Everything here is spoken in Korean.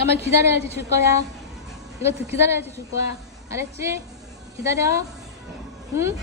잠깐만 기다려야지 줄 거야. 이거 기다려야지 줄 거야. 알았지? 기다려. 응?